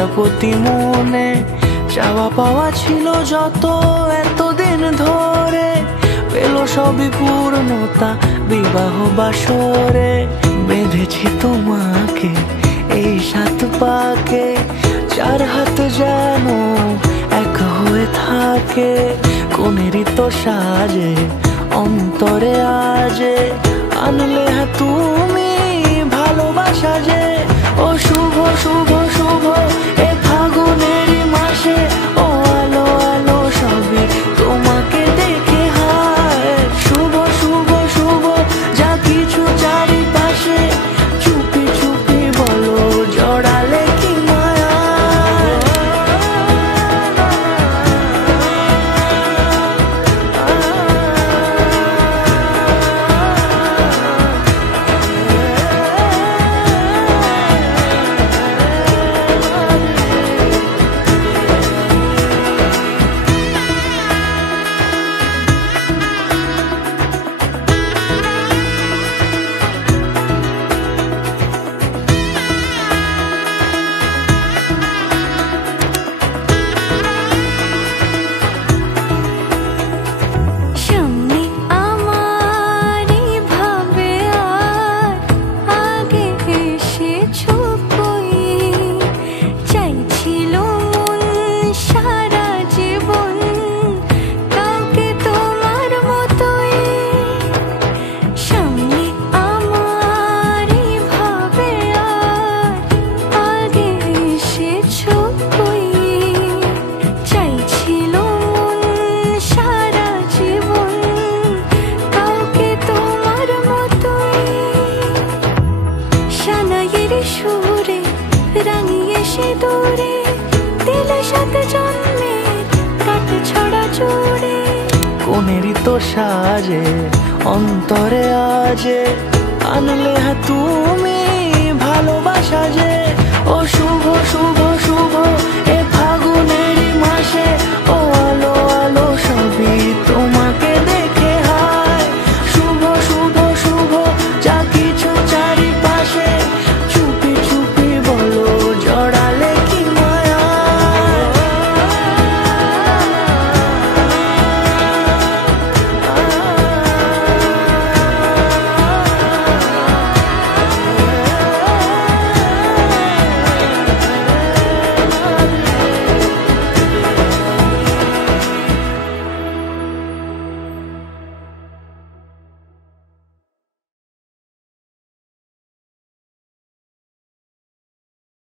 প্রজাপতি মনে চাওয়া পাওয়া ছিল যত এতদিন ধরে, পেল সবই পূর্ণতা বিবাহ বাসরে। বেঁধেছি তোমাকে এই 7 পাকে, 4 হাত যেন এক হয়ে থাকে। কোনেরই তো সাজে অন্তরে আজে আনলে তুমি ভালোবাসা যে। ও শুভ শুভ শুভ এ ফাগুনেরই মাসে, ও আলো আলো সবই তোমাকে দেখে হায়। শুভ শুভ শুভ যা কিছু চারিপাশে, চুপি চুপি বলো জড়ালে কি মায়া। সুরে রাঙিয়ে সে দূরে দিলে 7 জন্মের কাট ছড়া জোড়ে। কোনেরই তো সাজে অন্তরে আজে আনলে তুমি ভালোবাসা যে। ও শুভ শুভ শুভ এ ফাগুনেরই মাসে,